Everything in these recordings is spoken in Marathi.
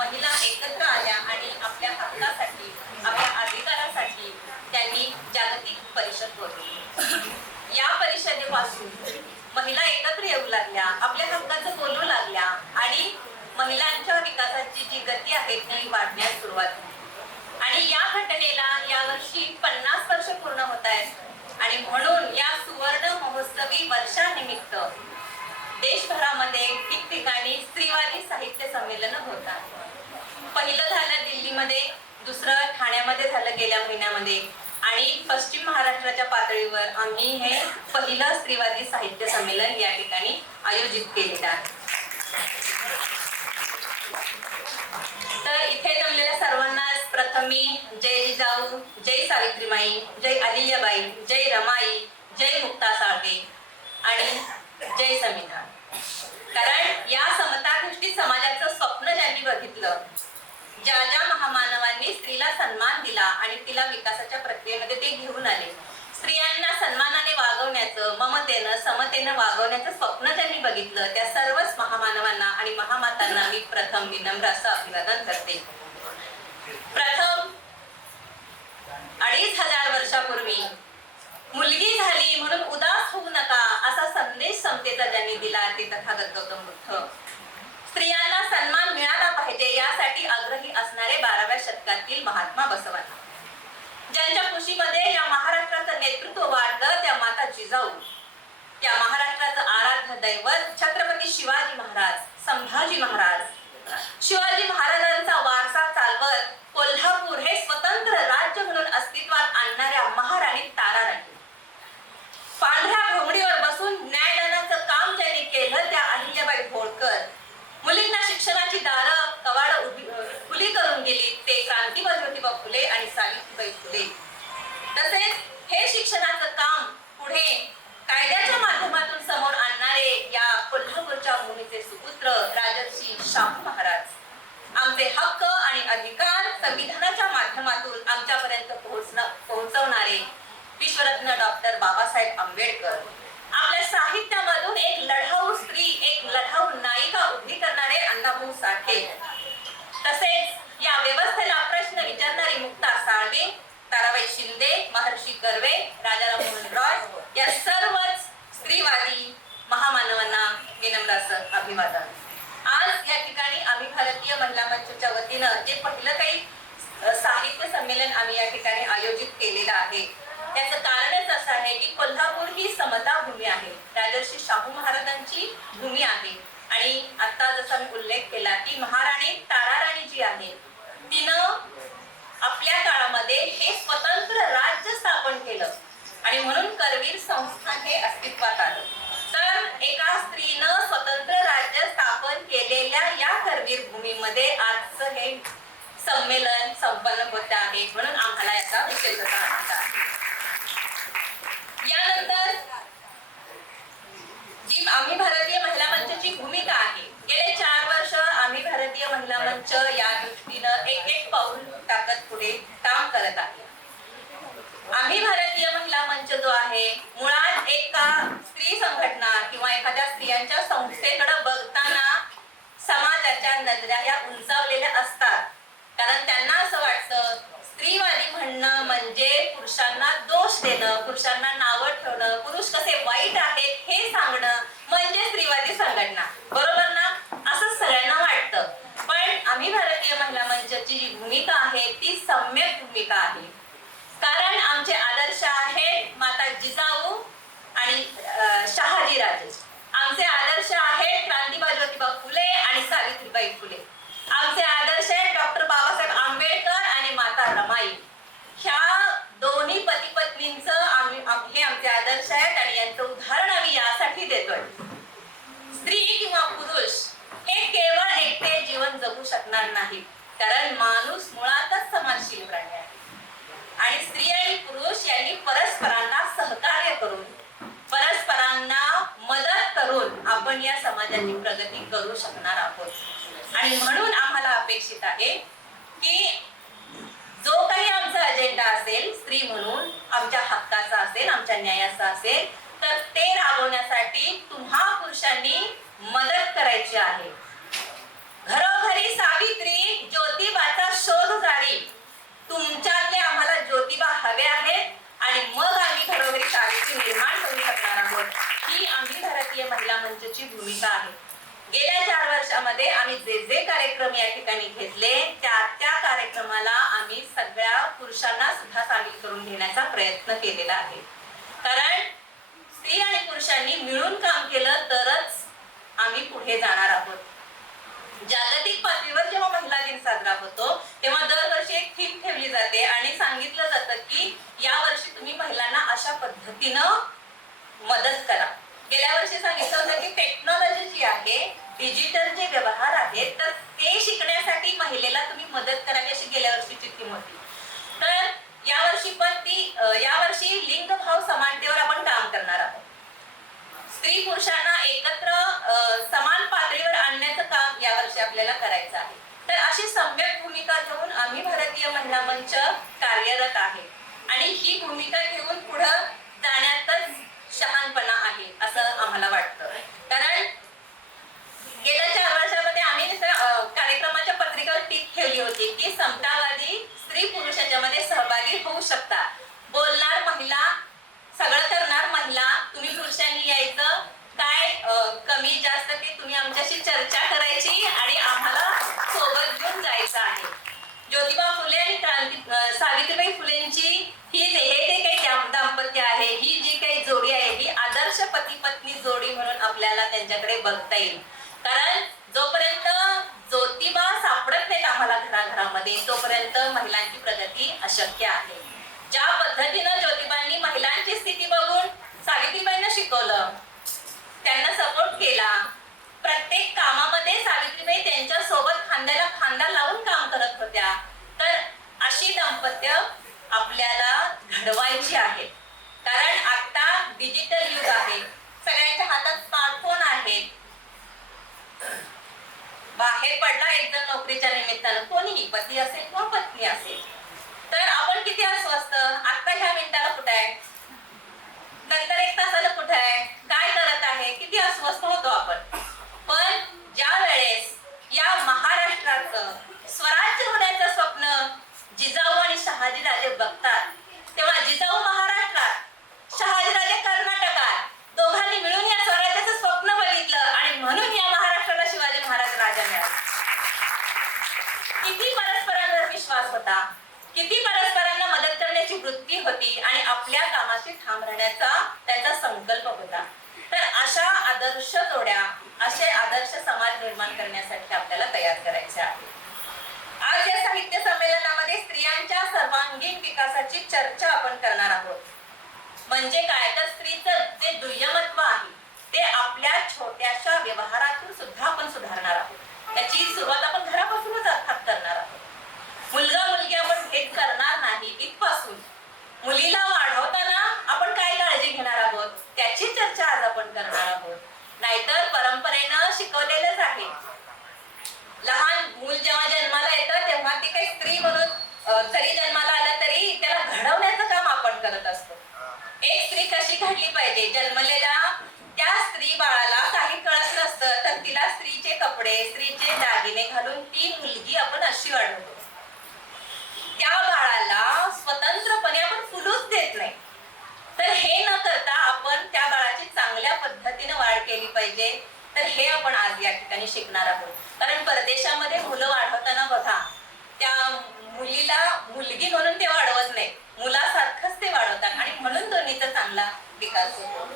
महिला एकत्र आल्या आणि आपल्या हक्कासाठी आपल्या अधिकारासाठी त्यांनी जागतिक परिषद बोलली या परिषदेपासून महिला एकत्र येऊ लागल्या आपल्या हक्काचं बोलू लागल्या आणि महिलांच्या विकासाची जी गती आहे ती वाढण्यास सुरुवात झाली. आणि या घटनेला या वर्षी पन्नास वर्ष पूर्ण होत आहेत. आणि म्हणून या सुवर्ण महोत्सवी वर्षानिमित्त देशभरामध्ये ठिकठिकाणी स्त्रीवादी साहित्य संमेलन होतात. पहिलं झालं दिल्लीमध्ये दुसरं ठाण्यामध्ये झालं गेल्या महिन्यामध्ये. आणि पश्चिम महाराष्ट्राच्या पातळीवर आम्ही हे पहिलं स्त्रीवादी साहित्य संमेलन या ठिकाणी आयोजित केलेलं आहे. तर इथे जमलेल्या सर्वांनाच प्रथम मी जय जिजाऊ जय सावित्रीमाई जय अहिल्याबाई जय रमाई जय मुक्ता साळवे आणि जय संविधान कारण या समता गोष्टी समाजाचं स्वप्न ज्यांनी बघितलं ज्या ज्या महामानवांनी स्त्रीला सन्मान दिला आणि तिला विकासाच्या प्रक्रियेमध्ये ते घेऊन आले. स्त्रियांना सन्मानाने वागवण्याचं ममतेनं समतेनं वागवण्याचं स्वप्न त्यांनी बघितलं. त्या सर्वच महामानवांना आणि महामातांना मी प्रथम विनम्र असं अभिवादन करते. प्रथम अडीच हजार वर्षापूर्वी मुलगी झाली म्हणून उदास होऊ नका असा संदेश समतेचा ज्यांनी दिला ते तथागत गौतम बुद्ध. पाहिजे आग्रही असणारे बाराव्या शतकातील महात्मा बसवांना ज्यांच्या कुशीमध्ये या महाराष्ट्राचं नेतृत्व वाढलं त्या माता जिजाऊ. त्या महाराष्ट्राचं आराध्य दैवत छत्रपती शिवाजी महाराज संभाजी महाराज. शिवाजी महाराजांचा वारसा चालवत कोल्हापूर हे स्वतंत्र राज्य म्हणून अस्तित्वात आणणाऱ्या महाराणी ताराराणी पांढऱ्या घोंगडीवर बसून न्यायदानाचं काम ज्यांनी केलं त्या अहिल्याबाई होळकर मुलींना शिक्षणाची दारं कवाड उभी खुली करून गेली ते क्रांतीबाई ज्योतिबा फुले आणि सावित्रीबाई फुले तसेच हे शिक्षणाचं काम पुढे कायद्याच्या माध्यमातून समोर आणणारे या कोल्हापूरच्या भूमीचे सुपुत्र राजर्षी शाहू महाराज आमचे हक्क आणि अधिकार संविधानाच्या माध्यमातून आमच्यापर्यंत पोहोचणं पोहोचवणारे विश्वरत्न डॉक्टर बाबासाहेब आंबेडकर आपल्या साहित्यामधून एक लढाऊ स्त्री एक लढाऊ नायिका उभी करणारे अण्णाभाऊ साठे तसेच या व्यवस्थेला प्रश्न विचारणारी मुक्ता साळवे ताराबाई शिंदे महर्षी कर्वे राजाराम मोहन रॉय या सर्वच स्त्रीवादी महामानवांना विनम्र असं अभिवादन आज या ठिकाणी आम्ही भारतीय महिला मंचच्या वतीनं जे पहिलं काही साहित्य संमेलन आम्ही या ठिकाणी आयोजित केलेलं आहे. त्याचं कारणच असं आहे की कोल्हापूर ही समता भूमी आहे. राजर्षी शाहू महाराजांची भूमी आहे. आणि आता जसा मी उल्लेख केला की महाराणी ताराराणी जी आहे तिनं आपल्या काळामध्ये हे स्वतंत्र राज्य स्थापन केलं आणि म्हणून करवीर संस्थान हे अस्तित्वात आलं तर एका स्त्रीनं स्वतंत्र राज्य स्थापन केलेल्या या करवीर भूमीमध्ये आजचं हे संमेलन संपन्न होत आहे म्हणून आम्हाला याचा विशेष यानंतर जी आम्ही भारतीय महिला मंचची भूमिका आहे गेले चार वर्ष आम्ही भारतीय महिला मंच या दृष्टीनं एक एक पाऊल टाकत पुढे काम करत आहे. आम्ही भारतीय महिला मंच जो आहे मुळात एका स्त्री संघटना किंवा एखाद्या स्त्रियांच्या संस्थेकडे बघताना समाजाच्या नजऱ्या या उंचावलेल्या असतात. कारण त्यांना असं वाटतं स्त्रीवादी म्हणणं म्हणजे पुरुषांना दोष देणं पुरुषांना नावं ठेवणं पुरुष कसे वाईट आहेत हे सांगणं म्हणजे स्त्रीवादी संघटना. बरोबर ना? असं सगळ्यांना वाटतं. पण आम्ही भारतीय महिला मंचची जी भूमिका आहे ती सम्यक भूमिका आहे. कारण आमचे आदर्श आहेत माता जिजाऊ आणि शहाजीराजे शहाजी राजे आमचे आदर्श आहेत क्रांतीबाई ज्योतिबा फुले आणि सावित्रीबाई फुले. आमचे आदर्श आहेत डॉक्टर बाबासाहेब आंबेडकर आणि माता रमाई ह्या दोन्ही पती पत्नींचं आम्ही आम- हे आमचे आदर्श आहेत आणि यांचं उदाहरण आम्ही यासाठी देतोय स्त्री किंवा पुरुष हे केवळ एकटे जीवन जगू शकणार नाही. कारण माणूस मुळातच समाजशील प्राणी आहे. आणि स्त्री आणि पुरुष यांनी परस्परांना सहकार्य करून परस्परांना मदत करून आपण या समाजाची प्रगती करू शकणार आहोत. आणि म्हणून आम्हाला अपेक्षित आहे की जो काही आमचा अजेंडा असेल स्त्री म्हणून आमच्या हक्काचा असेल आमच्या न्यायाचा असेल तर ते राबवण्यासाठी तुम्हा पुरुषांनी मदत करायची आहे. घरी सावित्री ज्योतिबाचा शोध काढी तुमच्यातले आम्हाला ज्योतिबा हवे आहेत आणि मग आम्ही घरोघरी सावित्री निर्माण करू शकणार आहोत. ही आम्ही भारतीय महिला मंचची भूमिका आहे. गेल्या चार वर्षामध्ये आम्ही जे जे कार्यक्रम या ठिकाणी घेतले त्या त्या कार्यक्रमाला आम्ही सगळ्या पुरुषांना सुद्धा सामील करून घेण्याचा प्रयत्न केलेला आहे. कारण स्त्री आणि पुरुषांनी मिळून काम केलं तरच आम्ही पुढे जाणार आहोत. जागतिक पातळीवर जेव्हा महिला दिन साजरा होतो तेव्हा दरवर्षी एक थीम ठेवली जाते आणि सांगितलं जातं की या वर्षी तुम्ही महिलांना अशा पद्धतीनं मदत करा. गेल्या वर्षी सांगितलं होतं की टेक्नॉलॉजी जी आहे डिजिटल जे व्यवहार आहेत तर ते शिकण्यासाठी महिलेला तुम्ही मदत करावी अशी गेल्या वर्षीची थीम होती. तर यावर्षी पण ती यावर्षी लिंग भाव समानतेवर आपण काम करणार आहोत. स्त्री पुरुषांना एकत्र अं, समान पातळीवर आपल्याला करायचं आहे. तर अशी सम्यक भूमिका घेऊन आम्ही भारतीय महिला मंच कार्यरत आहे. आणि ही भूमिका घेऊन पुढं जाण्यातच शहाणपणा आहे असं आम्हाला वाटतं कारण गेल्या चार वर्षामध्ये आम्ही नुसतं, अं, कार्यक्रमाच्या पत्रिकेवर टीप ठेवली होती की समतावादी स्त्री पुरुष याच्यामध्ये सहभागी होऊ शकतात बोलणार महिला सगळं करणार महिला तुम्ही पुरुषांनी यायचं काय अं, कमी जास्त ते तुम्ही आमच्याशी चर्चा करायची आणि आम्हाला सोबत घेऊन जायचं आहे ज्योतिबा फुले आणि क्रांती अं, सावित्रीबाई फुलेंची ही जे- हे जे काही दाम- दाम्पत्य आहे ही जी काही जोडी आहे ही आदर्श पती पत्नी जोडी म्हणून आपल्याला त्यांच्याकडे बघता येईल. कारण जोपर्यंत ज्योतिबा सापडत नाहीत आम्हाला घराघरामध्ये तोपर्यंत महिलांची प्रगती अशक्य आहे. ज्या पद्धतीनं ज्योतिबांनी महिलांची स्थिती बघून सावित्रीबाईंना शिकवलं त्यांना सपोर्ट केला प्रत्येक कामामध्ये सावित्रीबाई त्यांच्यासोबत खांद्याला खांदा लावून काम करत होत्या तर अशी दाम्पत्य आपल्याला घडवायची आहेत कारण आता डिजिटल युग आहे सगळ्यांच्या हातात स्मार्टफोन आहेत बाहेर पडला एकदम नोकरीच्या निमित्तानं. कोणीही पती असेल किंवा पत्नी असेल. तर आपण किती अस्वस्थ? आता ह्या मिनिटाला कुठे आहे? नंतर एक तासाला कुठे आहे? काय करत आहे? किती अस्वस्थ होतो आपण? पण ज्या वेळेस या महाराष्ट्राचं स्वराज्य होण्याचं स्वप्न जिजाऊ आणि शहाजीराजे बघतात तेव्हा जिजाऊ महाराष्ट्रात शहाजीराजे कर्नाटकात दोघांनी मिळून या स्वराज्याचं स्वप्न बघितलं आणि म्हणून या महाराष्ट्राला शिवाजी महाराज राजा मिळाले किती परस्परांवर विश्वास होता किती परस्परांना मदत करण्याची होती आणि आपल्या कामाशी ठाम राहण्याचा त्यांचा संकल्प होता. तर अशा आदर्श जोड्या असे आदर्श समाज निर्माण करण्यासाठी आपल्याला तयार करायचे आहे. आज या साहित्य संमेलनामध्ये स्त्रियांच्या सर्वांगीण विकासाची चर्चा आपण करणार आहोत. म्हणजे काय? तर स्त्रीचं जे दुय्यमत्व आहे ते आपल्या छोट्याशा व्यवहारातून सुद्धा आपण सुधारणार आहोत. त्याची सुरुवात आपण घरापासूनच अर्थात करणार आहोत मुलगा मुलगी आपण भेद करणार नाही इथपासून मुलीला वाढवताना आपण काय काळजी घेणार आहोत त्याची चर्चा आज आपण करणार आहोत नाहीतर परंपरेनं शिकवलेलंच आहे लहान मूल जेव्हा जन्माला येतं तेव्हा ती काही स्त्री म्हणून अं, जरी जन्माला आलं तरी त्याला घडवण्याचं काम आपण करत असतो. एक स्त्री कशी घडली पाहिजे? जन्मलेल्या त्या स्त्री बाळाला काही कळत नसतं तर तिला स्त्रीचे कपडे स्त्रीचे दागिने घालून ती मुलगी आपण अशी वाढवतो त्या बाळाला स्वतंत्रपणे आपण फुलूच देत नाही. तर हे न करता आपण त्या बाळाची चांगल्या पद्धतीने वाढ केली पाहिजे. तर हे आपण आज या ठिकाणी शिकणार आहोत. कारण परदेशामध्ये मुलं वाढवताना बघा त्या मुलीला मुलगी म्हणून ते वाढवत नाही. मुलासारखंच ते वाढवतात आणि म्हणून दोन्हीचा चांगला विकास होतो.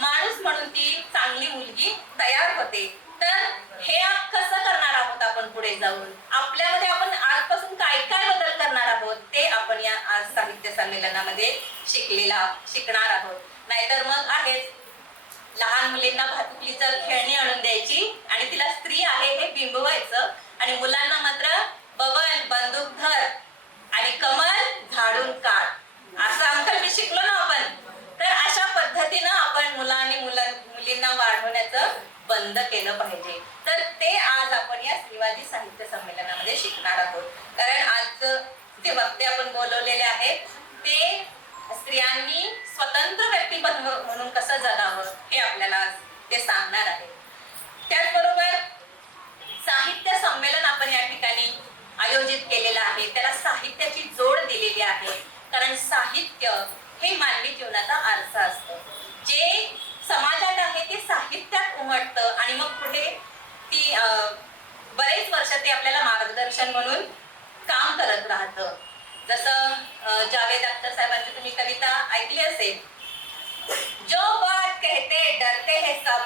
माणूस म्हणून ती चांगली मुलगी तयार होते. तर हे कसं करणार आहोत आपण पुढे जाऊन? आपल्यामध्ये आपण आजपासून काय काय बदल करणार आहोत? ते आपण या आज साहित्य संमेलनामध्ये शिकलेला शिकणार आहोत. नाहीतर मग आहेच लहान मुलींना भातुकलीचं खेळणी आणून द्यायची आणि तिला स्त्री आहे हे बिंबवायचं आणि मुलांना मात्र बबन बंदूक धर आणि कमल झाडून काढ असं अंतर मी शिकलो ना आपण तर अशा पद्धतीनं आपण मुलांनी मुलां मुलींना वाढवण्याचं बंद केलं पाहिजे. तर ते आज आपण या स्त्रीवादी साहित्य संमेलनामध्ये शिकणार आहोत. कारण आज जे वक्ते आपण बोलवलेले आहेत ते स्त्रियांनी स्वतंत्र व्यक्ती बनव- म्हणून कसं जगावं हे आपल्याला आज ते सांगणार आहे त्याचबरोबर साहित्य संमेलन आपण या ठिकाणी आयोजित केलेलं आहे. त्याला साहित्याची जोड दिलेली आहे. कारण साहित्य हे मानवी जीवनाचा आरसा असतो. जे समाजात आहे ते साहित्यात उमटतं. आणि मग पुढे ती बरेच वर्ष ते आपल्याला मार्गदर्शन म्हणून काम करत राहतं. जसं जावेद अख्तर साहेबांची तुम्ही कविता ऐकली असेल जो बात कहते डरते हे सब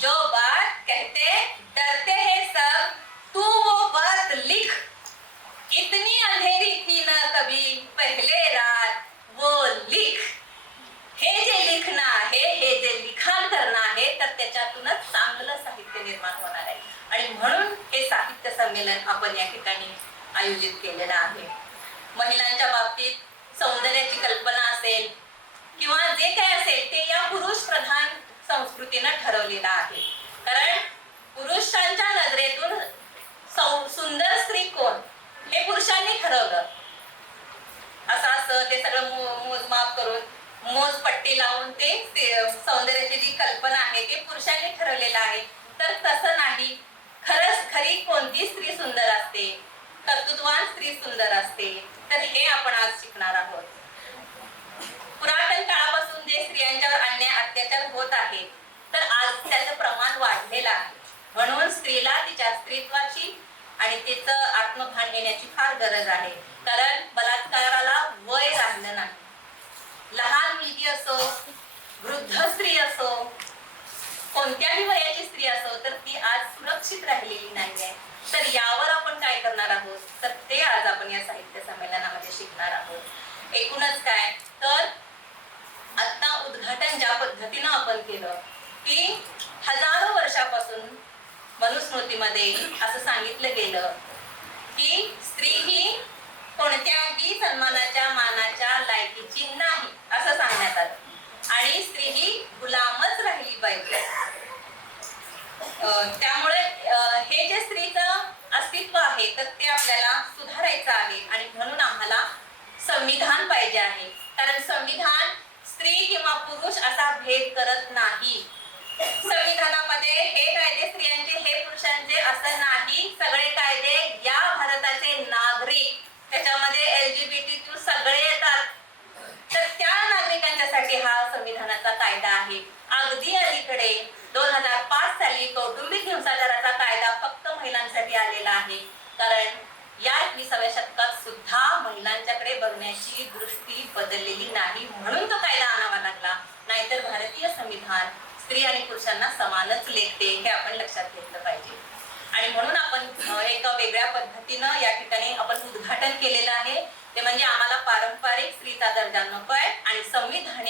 जो बात कहते डरते हे सब तू वो बात लिख इतनी अंधेरी थी न कभी पहले रात वो लिख हे जे लिखणं आहे हे जे लिखाण करणं आहे तर त्याच्यातूनच निर्माण होणार आहे. आणि म्हणून हे साहित्य संमेलन आपण या ठिकाणी आयोजित केलेलं आहे. महिलांच्या बाबतीत सौंदर्याची कल्पना असेल किंवा जे काय असेल ते या पुरुष प्रधान संस्कृतीनं ठरवलेलं आहे. कारण पुरुषांच्या नजरेतून सौ- सुंदर स्त्री कोण हे पुरुषांनी ठरवलं. असं असं ते सगळं मोजमाप करून मोजपट्टी लावून ते सौंदर्याची जी कल्पना आहे ते पुरुषांनी ठरवलेलं आहे. तर तसं नाही. खरंच खरी कोणती स्त्री सुंदर असते? कर्तृत्वान स्त्री सुंदर असते. तर हे आपण आज शिकणार आहोत. पुरातन काळापासून जे स्त्रियांच्यावर अन्याय अत्याचार होत आहे तर आज त्याचं प्रमाण वाढलेलं आहे. म्हणून स्त्रीला तिच्या स्त्रीत्वाची आणि तिचं आत्मभान येण्याची फार गरज आहे. कारण बलात्काराला वय राहिलं नाही. लहान मुलगी असो वृद्ध स्त्री असो कोणत्याही वयाची स्त्री असो तर ती आज सुरक्षित राहिलेली नाहीये. तर यावर आपण काय करणार आहोत? तर ते आज आपण या साहित्य संमेलनामध्ये शिकणार आहोत. एकूणच काय? तर आता उद्घाटन ज्या पद्धतीनं आपण केलं की हजारो वर्षापासून मनुस्मृतीमध्ये असं सांगितलं गेलं की स्त्री ही कोणत्याही सन्मानाच्या मानाच्या लायकीची नाही असं सांगण्यात आलं. आणि स्त्री ही गुलामच राहिली पाहिजे. त्यामुळे हे जे स्त्रीचं अस्तित्व आहे तर ते आपल्याला सुधारायचं आहे आणि म्हणून आम्हाला संविधान पाहिजे आहे. कारण संविधान स्त्री किंवा पुरुष असा भेद करत नाही. संविधानामध्ये हे कायदे स्त्रियांचे हे पुरुषांचे असं नाही. सगळे कायदे या भारताचे नागरिक. त्याच्यामध्ये एलजीबीटी सगळे येतात. तर त्या नागरिकांच्यासाठी हा कायदा आहे. अगदी अलीकडे दोन हजार पाच साली कौटुंबिक हिंसाचाराचा कायदा फक्त महिलांसाठी आलेला आहे. कारण या एकविसाव्या शतकात सुद्धा महिलांच्याकडे बघण्याची दृष्टी बदललेली नाही म्हणून तो कायदा आणावा लागला. नाहीतर भारतीय संविधान स्त्री आणि पुरुषांना समानच लेखते हे आपण लक्षात घेतलं पाहिजे. आणि म्हणून आपण एक एका वेगळ्या पद्धतीनं या ठिकाणी आपण उद्घाटन केलेलं आहे. ते म्हणजे आम्हाला पारंपरिक स्त्रीचा दर्जा नको आहे आणि संविधान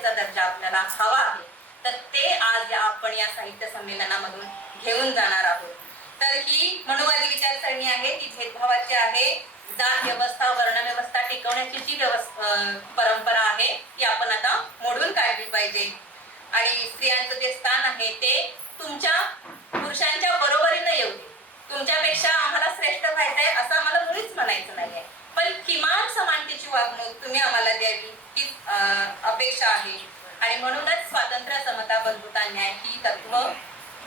समानतेचा दर्जा आपल्याला हवा आहे. तर ते आज या आपण या साहित्य संमेलनामधून घेऊन जाणार आहोत. तर ही मनुवादी विचारसरणी आहे ती भेदभावाची आहे. जात व्यवस्था वर्ण व्यवस्था टिकवण्याची जी व्यवस्था परंपरा आहे ती आपण आता मोडून काढली पाहिजे. आणि स्त्रियांचं जे स्थान आहे ते तुमच्या पुरुषांच्या बरोबरीनं येऊ दे. तुमच्यापेक्षा आम्हाला श्रेष्ठ व्हायचंय असं आम्हाला मुळीच म्हणायचं नाहीये. पण किमान समानतेची वागणूक तुम्ही आम्हाला द्यावी. अपेक्षा आहे. आणि म्हणूनच स्वातंत्र्य समता बंधुता न्याय ही तत्व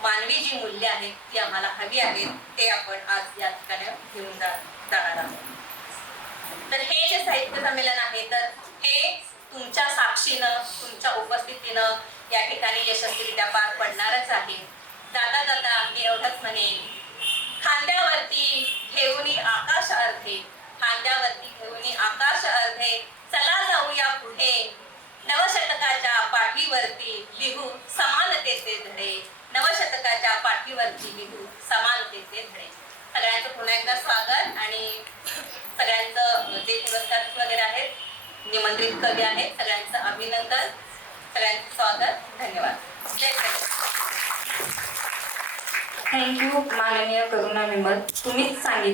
मानवी जी मूल्य आहेत ती आम्हाला हवी आहेत ते आपण आज या ठिकाणी घेऊन जाणार आहोत. तर हे जे साहित्य संमेलन आहे तर हे तुमच्या साक्षीनं तुमच्या उपस्थितीनं या ठिकाणी यशस्वीरित्या पार पडणारच आहे. जाता जाता मी एवढंच म्हणेन खांद्यावरती घेऊन आकाश अर्धे खांद्या घेऊन आकाश अर्धे चला जाऊया पुढे नवशतकाच्या पाठीवरती लिहू समानतेचे धडे. नवशतकाच्या पाठीवरती लिहू समानतेचे धडे. सगळ्यांचं पुन्हा एकदा स्वागत आणि सगळ्यांचं जे पुरस्कार वगैरे आहेत निमंत्रित कवी आहेत सगळ्यांचं अभिनंदन सगळ्यांचं स्वागत धन्यवाद. जय थँक्यू माननीय करुणा विमल तुम्हीच सांगितलं.